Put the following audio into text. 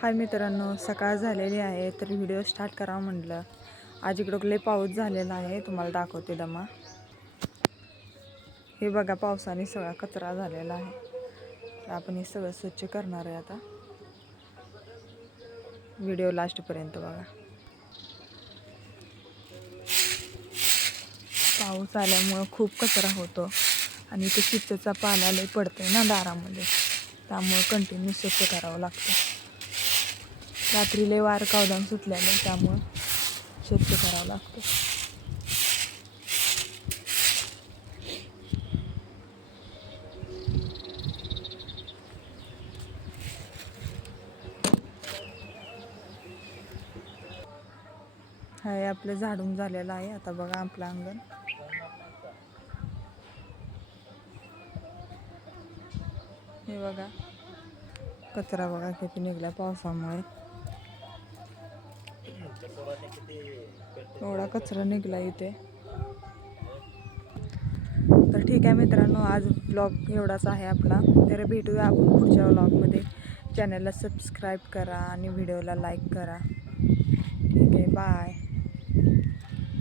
हाय मित्रांनो, सकाळ झालेली आहे तर व्हिडिओ स्टार्ट करावा म्हटलं. आज इकडं लय पाऊस झालेला आहे, तुम्हाला दाखवते दमा. हे बघा, पावसाने सगळा कचरा झालेला आहे. तर आपण हे सगळं स्वच्छ करणार आहे आता. व्हिडिओ लास्टपर्यंत बघा. पाऊस आल्यामुळं खूप कचरा होतो आणि ते चिंचेचा पाला लय पडतोय ना दारामध्ये, त्यामुळं कंटिन्यू स्वच्छ करावं लागतं. रात्री लय वार कावदान सुटल्याने त्यामुळं स्वच्छ करावं लागतं. हे आपलं झाडून झालेलं आहे. आता बघा आपलं अंगण. हे बघा कचरा बघा किती निघला पावसामुळे. एवढा कचरा निघला इथे. तर ठीक आहे मित्रांनो, आज ब्लॉग एवढाच आहे आपला. तर भेटूया आपण पुढच्या व्लॉगमध्ये. चॅनलला सबस्क्राईब करा आणि व्हिडिओला लाईक करा. ठीक आहे, बाय.